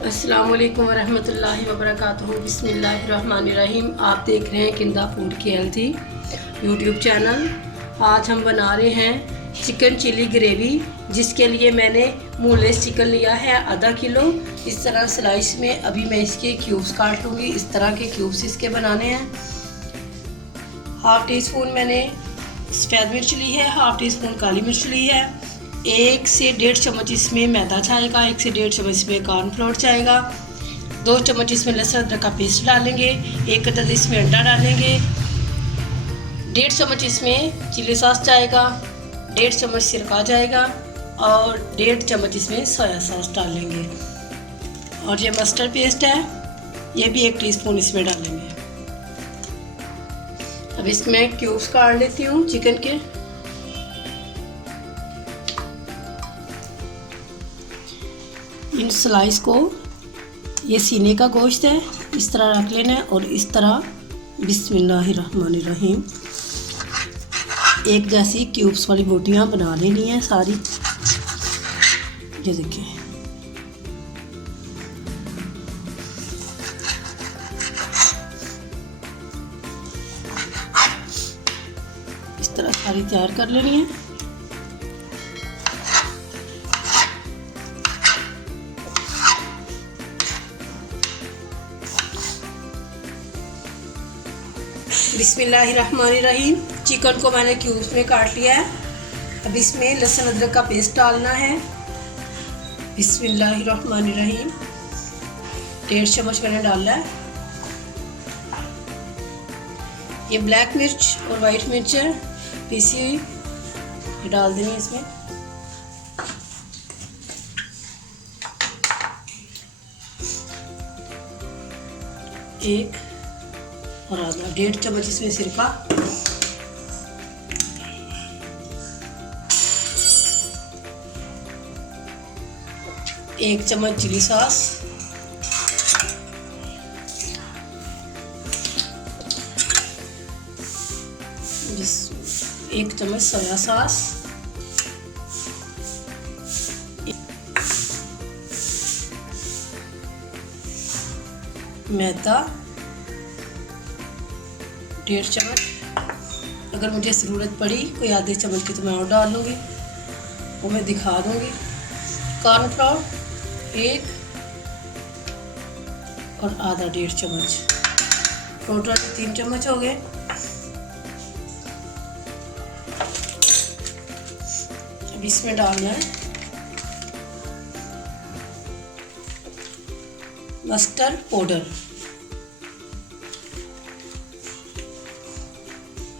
अस्सलाम वालेकुम वरहमतुल्लाहि वबरकातुहू। बिस्मिल्लाहिर्रहमानिर्रहीम। आप देख रहे हैं किंदा फूड KLT यूट्यूब चैनल। आज हम बना रहे हैं चिकन चिली ग्रेवी, जिसके लिए मैंने मूनलेस चिकन लिया है आधा किलो। इस तरह स्लाइस में अभी मैं इसके क्यूब्स काट लूँगी। इस तरह के क्यूब्स इसके बनाने हैं। हाफ़ टी स्पून मैंने सफ़ेद मिर्च ली है, हाफ़ टी स्पून काली मिर्च ली है। 1 से 1.5 चम्मच इसमें मैदा जाएगा, 1 से 1.5 चम्मच इसमें कॉर्नफ्लोर जाएगा। 2 चम्मच इसमें लहसुन अदरक का पेस्ट डालेंगे। 1 अदद इसमें अंडा डालेंगे। 1.5 चम्मच इसमें चिली सॉस जाएगा। 1.5 चम्मच सिरका जाएगा और 1.5 चम्मच इसमें सोया सॉस डालेंगे। और ये मस्टर्ड पेस्ट है, ये भी 1 टीस्पून इसमें डालेंगे। अब इसमें क्यूब्स काट लेती हूँ चिकन के। इन स्लाइस को, ये सीने का गोश्त है, इस तरह रख लेना है और इस तरह बिस्मिल्लाहिर्रहमानिर्रहीम एक जैसी क्यूब्स वाली बोटियां बना लेनी है सारी। ये देखिए, इस तरह सारी तैयार कर लेनी है। बिस्मिल्लाहिर्रहमानिर्रहीम। चिकन को मैंने क्यूब्स में काट लिया है। अब इसमें लहसुन अदरक का पेस्ट डालना है। बिस्मिल्लाहिर्रहमानिर्रहीम। 1.5 चम्मच मैंने डाला है। ये ब्लैक मिर्च और वाइट मिर्च है पीसी हुई, ये डाल देनी है इसमें। एक और आधा 1.5 चम्मच इसमें सिरका। एक चम्मच चिली सॉस। एक चम्मच सोया सॉस। मैदा 1.5 चम्मच। अगर मुझे ज़रूरत पड़ी कोई आधे चम्मच की तो मैं और डाल लूँगी, वो मैं दिखा दूँगी। कॉर्नफ्लोर 1 और आधा 1.5 चम्मच, टोटल 3 चम्मच हो गए। अब इसमें डालना है mustard powder,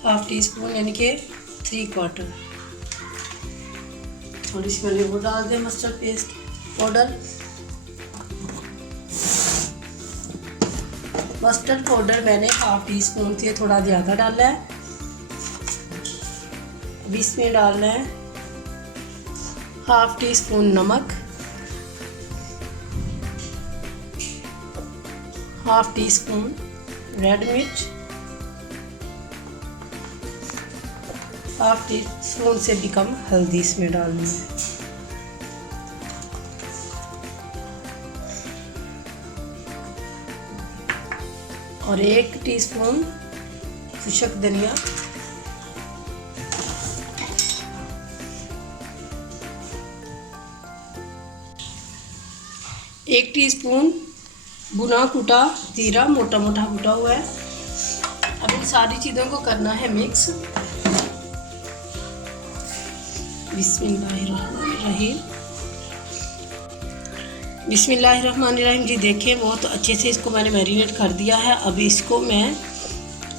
half tea spoon यानी कि 3/4। थोड़ी सी मैंने वो डाल दें mustard paste powder. Mustard powder मैंने हाफ़ टी स्पून से थोड़ा ज़्यादा डाला है। अब इसमें डालना है हाफ़ टी स्पून नमक, हाफ़ टी स्पून रेड मिर्च, हाफ़ टी स्पून से भी कम हल्दी इसमें डालनी है। और 1 टीस्पून खुशक धनिया। एक टीस्पून भुना कुटा जीरा, मोटा मोटा कुटा हुआ है। अब इन सारी चीज़ों को करना है मिक्स। बिस्मिल्लाहिर्रहमानिर्रहीम। बिस्मिल्लाहिर्रहमानिर्रहीम। जी देखें, बहुत अच्छे से इसको मैंने मैरिनेट कर दिया है। अभी इसको मैं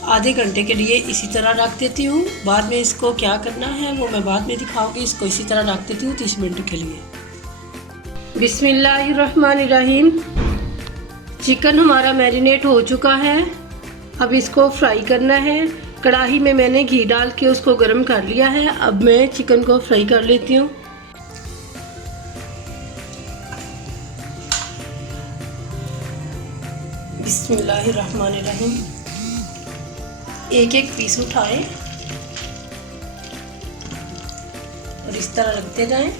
आधे घंटे के लिए इसी तरह रख देती हूँ। बाद में इसको क्या करना है वो मैं बाद में दिखाऊंगी। इसको इसी तरह रख देती हूँ 30 मिनट के लिए। बिस्मिल्लाहिर्रहमानिर्रहीम। चिकन हमारा मैरिनेट हो चुका है। अब इसको फ्राई करना है। कढ़ाई में मैंने घी डाल के उसको गर्म कर लिया है। अब मैं चिकन को फ्राई कर लेती हूँ। बिस्मिल्लाहिर्रहमानिर्रहीम। एक एक पीस उठाएं और इस तरह रखते जाएं।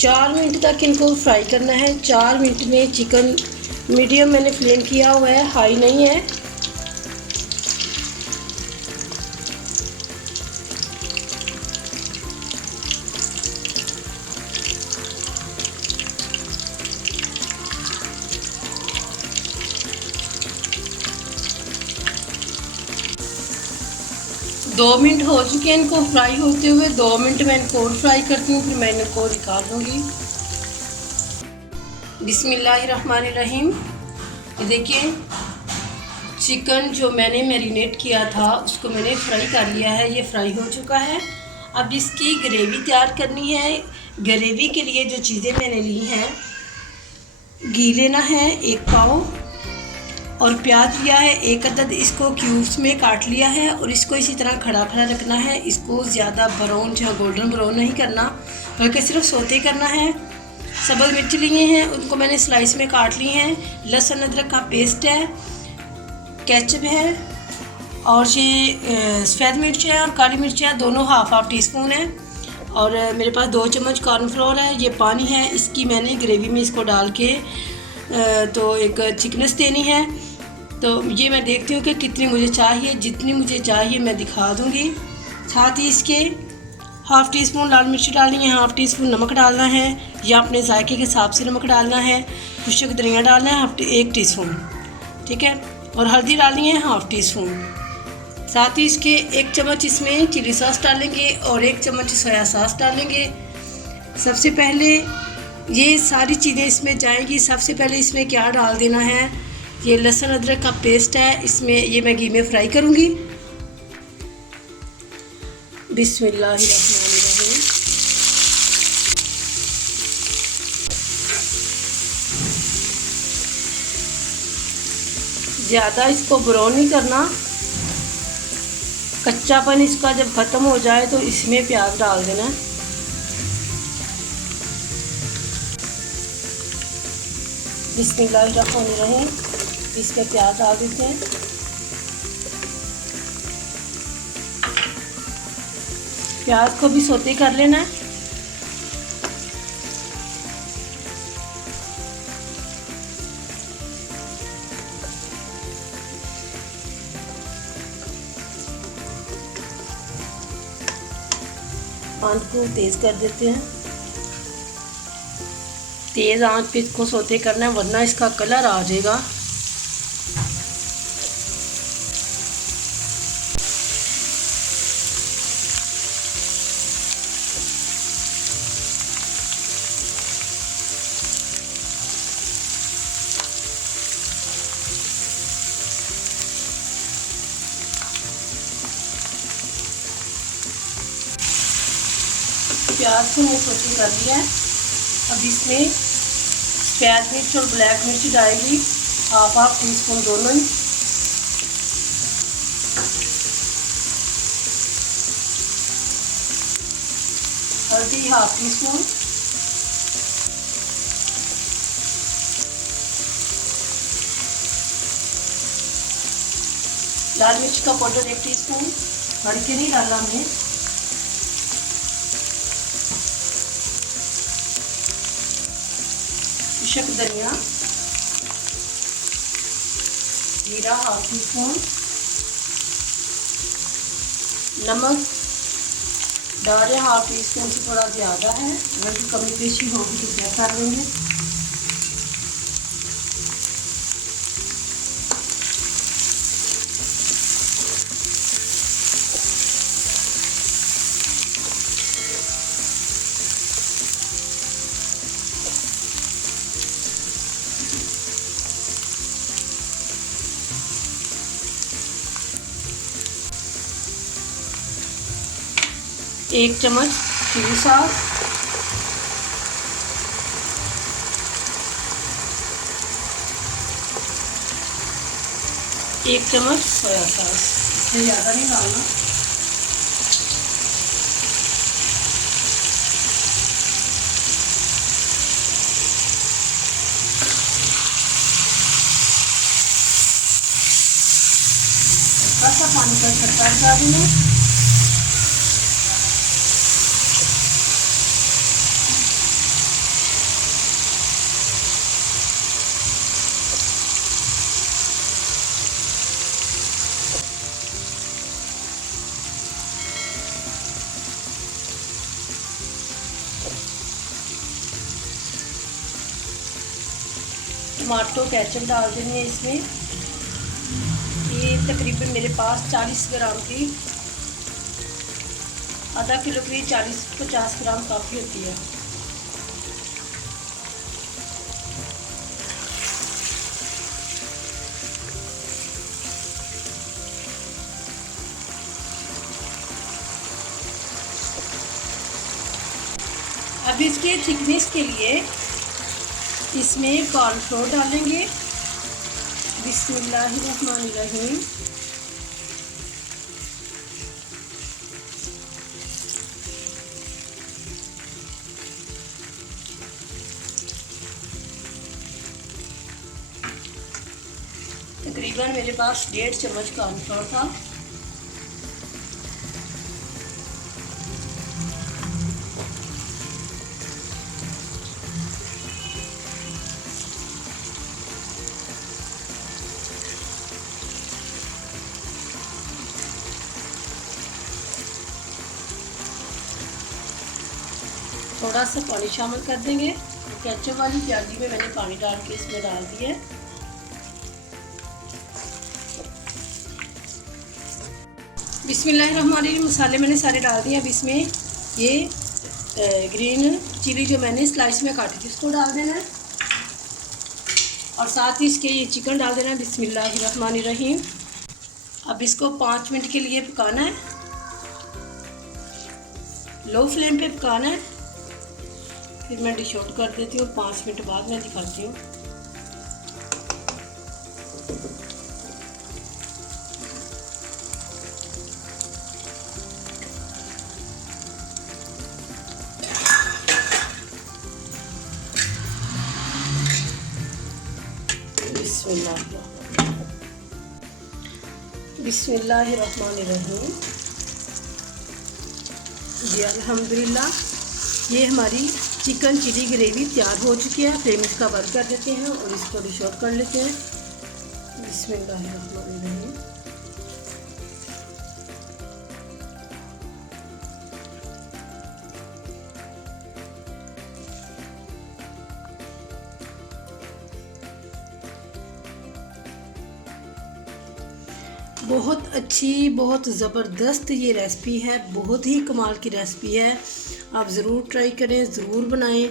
4 मिनट तक इनको फ्राई करना है। 4 मिनट में चिकन मीडियम मैंने फ्लेम किया हुआ है, हाई नहीं है। दो मिनट हो चुके हैं इनको फ्राई होते हुए। 2 मिनट मैं इनको और फ्राई करती हूँ, फिर मैं इनको निकाल दूँगी। बिस्मिल्लाहिर्रहमानिर्रहीम। ये देखिए, चिकन जो मैंने मैरिनेट किया था उसको मैंने फ्राई कर लिया है, ये फ्राई हो चुका है। अब इसकी ग्रेवी तैयार करनी है। ग्रेवी के लिए जो चीज़ें मैंने ली हैं, घी लेना है 1 पाव और प्याज लिया है 1 अदद, इसको क्यूब्स में काट लिया है और इसको इसी तरह खड़ा खड़ा रखना है। इसको ज़्यादा ब्राउन या गोल्डन ब्राउन नहीं करना, बल्कि सिर्फ सोते करना है। सब्ज़ मिर्च लिए हैं, उनको मैंने स्लाइस में काट ली हैं। लहसुन अदरक का पेस्ट है, केचप है और ये सफ़ेद मिर्च है और काली मिर्च है, दोनों हाफ टी स्पून है। और मेरे पास 2 चम्मच कॉर्नफ्लोर है। ये पानी है, इसकी मैंने ग्रेवी में इसको डाल के तो एक थिकनेस देनी है। तो ये मैं देखती हूँ कि कितनी मुझे चाहिए। जितनी मुझे चाहिए मैं दिखा दूँगी। साथ ही इसके हाफ़ टी स्पून लाल मिर्च डालनी है, हाफ़ टी स्पून नमक डालना है या अपने जायके के हिसाब से नमक डालना है। खुशक धनिया डालना है 1 टीस्पून, ठीक है। और हल्दी डालनी है हाफ़ टी स्पून। साथ ही इसके 1 चम्मच इसमें चिली सॉस डालेंगे और 1 चम्मच सोया सॉस डालेंगे। सबसे पहले ये सारी चीज़ें इसमें जाएंगी। सबसे पहले इसमें क्या डाल देना है, ये लहसुन अदरक का पेस्ट है, इसमें ये मैं घी में फ्राई करूँगी। बिस्मिल्लाहिर्रहमानिर्रहीम। ज़्यादा इसको ब्राउन नहीं करना, कच्चापन इसका जब ख़त्म हो जाए तो इसमें प्याज डाल देना है। बिस्मिल्लाहिर्रहमानिर्रहीम। इसमें प्याज डाल देते हैं। प्याज को भी सौते कर लेना है। आंच को तेज़ कर देते हैं। तेज़ आंच पे इसको सौते करना है, वरना इसका कलर आ जाएगा। प्याज को मैंने सौते कर लिया है। अब इसमें सफ़ेद मिर्च और ब्लैक मिर्च डालेगी, हाफ टी स्पून दोनों ही। हल्दी हाफ टी स्पून, लाल मिर्च का पाउडर 1 टीस्पून, भर के नहीं डाला हमने। खुशक धनिया, जीरा हाफ टी स्पून, नमक डालें हाफ टी स्पून से थोड़ा ज़्यादा है, अगर तो कमी पेशी होगी तो क्या कर लेंगे। एक चम्मच चिली सॉस, एक चम्मच सोया सॉस, इससे ज़्यादा नहीं डालना। हल्का सा पानी का छक्का लगा देना। टमाटो केचप डाल देनी है इसमें। ये तकरीबन मेरे पास 40 ग्राम की, आधा किलो की 40-50 ग्राम काफ़ी होती है। अब इसके थिकनेस के लिए इसमें कॉर्नफ्लोर डालेंगे। बिस्मिल्लाहिर्रहमानिर्रहीम। तकरीबन मेरे पास 1.5 चम्मच कॉर्नफ्लोर था। थोड़ा सा पानी शामिल कर देंगे। केचप वाली प्याली में मैंने पानी डाल के इसमें डाल दिया है। बिस्मिल्लाहिर्रहमानिर्रहीम। मसाले मैंने सारे डाल दिए। अब इसमें ये ग्रीन चिली जो मैंने स्लाइस में काटी थी उसको डाल देना है, और साथ ही इसके ये चिकन डाल देना है। बिस्मिल्लाहिर्रहमानिर्रहीम। अब इसको 5 मिनट के लिए पकाना है, लो फ्लेम पे पकाना है। फिर मैं डिश आउट कर देती हूँ। 5 मिनट बाद मैं दिखाती हूँ। बिस्मिल्लाहिर्रहमानिर्रहीम। जी अल्हम्दुलिल्लाह, ये हमारी चिकन चिली ग्रेवी तैयार हो चुकी है। फ्लेम इसका बंद कर देते हैं और इसको डिश आउट कर लेते हैं। बिस्मिल्लाहिर्रहमानिर्रहीम। बहुत अच्छी, बहुत ज़बरदस्त ये रेसिपी है, बहुत ही कमाल की रेसिपी है। आप ज़रूर ट्राई करें, ज़रूर बनाएं।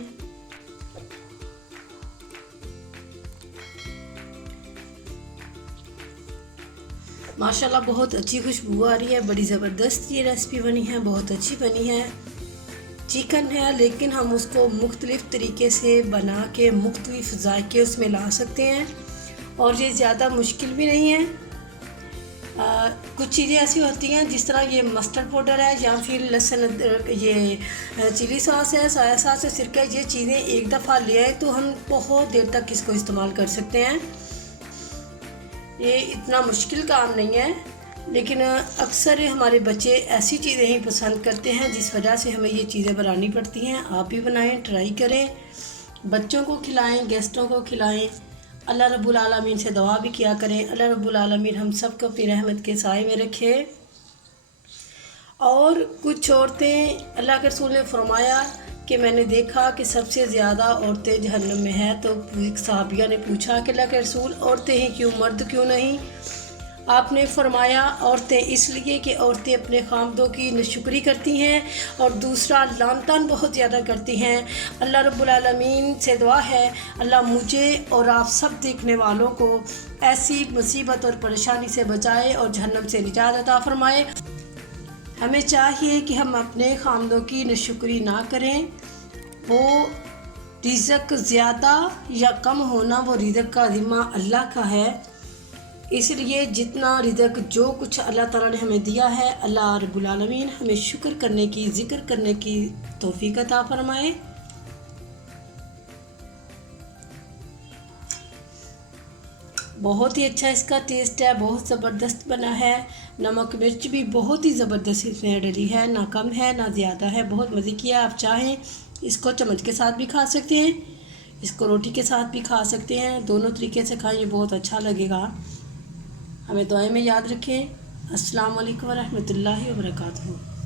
माशाल्लाह बहुत अच्छी खुशबू आ रही है। बड़ी ज़बरदस्त ये रेसिपी बनी है, बहुत अच्छी बनी है। चिकन है लेकिन हम उसको मुख्तलिफ़ तरीके से बना के मुख्तलिफ़ जायके उसमें ला सकते हैं, और ये ज़्यादा मुश्किल भी नहीं है। कुछ चीज़ें ऐसी होती हैं जिस तरह ये मस्टर्ड पाउडर है या फिर लहसुन अदरक, ये चिली सॉस है, सोया सॉस है, सिरका, ये चीज़ें एक दफ़ा ले आए तो हम बहुत देर तक इसको इस्तेमाल कर सकते हैं। ये इतना मुश्किल काम नहीं है, लेकिन अक्सर हमारे बच्चे ऐसी चीज़ें ही पसंद करते हैं जिस वजह से हमें ये चीज़ें बनानी पड़ती हैं। आप भी बनाएं, ट्राई करें, बच्चों को खिलाएं, गेस्टों को खिलाएं। अल्लाह रब्बुल आलमीन से दुआ भी किया करें, अल्लाह रब्बुल आलमीन हम सबको अपनी रहमत के साए में रखे। और कुछ औरतें, अल्लाह के रसूल ने फरमाया कि मैंने देखा कि सबसे ज़्यादा औरतें जहन्नम में हैं। तो एक सहाबिया ने पूछा कि अल्लाह के रसूल, औरतें ही क्यों, मर्द क्यों नहीं? आपने फरमाया औरतें इसलिए कि औरतें अपने खामदों की नाशुक्री करती हैं, और दूसरा लान तान बहुत ज़्यादा करती हैं। अल्लाह रब्बुल आलमीन से दुआ है अल्लाह मुझे और आप सब देखने वालों को ऐसी मुसीबत और परेशानी से बचाए और जहन्नम से निजात अता फरमाए। हमें चाहिए कि हम अपने खामदों की नाशुक्री ना करें। वो रिज़्क़ ज़्यादा या कम होना वो रिज़्क़ का ज़िम्मा अल्लाह का है। इसलिए जितना रिज़्क़ जो कुछ अल्लाह ताला ने हमें दिया है, अल्लाह रब्बुल आलमीन हमें शुक्र करने की, ज़िक्र करने की तौफ़ीक़ अता फ़रमाए। बहुत ही अच्छा इसका टेस्ट है, बहुत ज़बरदस्त बना है। नमक मिर्च भी बहुत ही ज़बरदस्त इसमें डली है, ना कम है ना ज़्यादा है, बहुत मज़े की है। आप चाहें इसको चम्मच के साथ भी खा सकते हैं, इसको रोटी के साथ भी खा सकते हैं। दोनों तरीके से खाएं, ये बहुत अच्छा लगेगा। हमें दुआएं में याद रखें। अस्सलाम वालेकुम व रहमतुल्लाहि व बरकातुहू।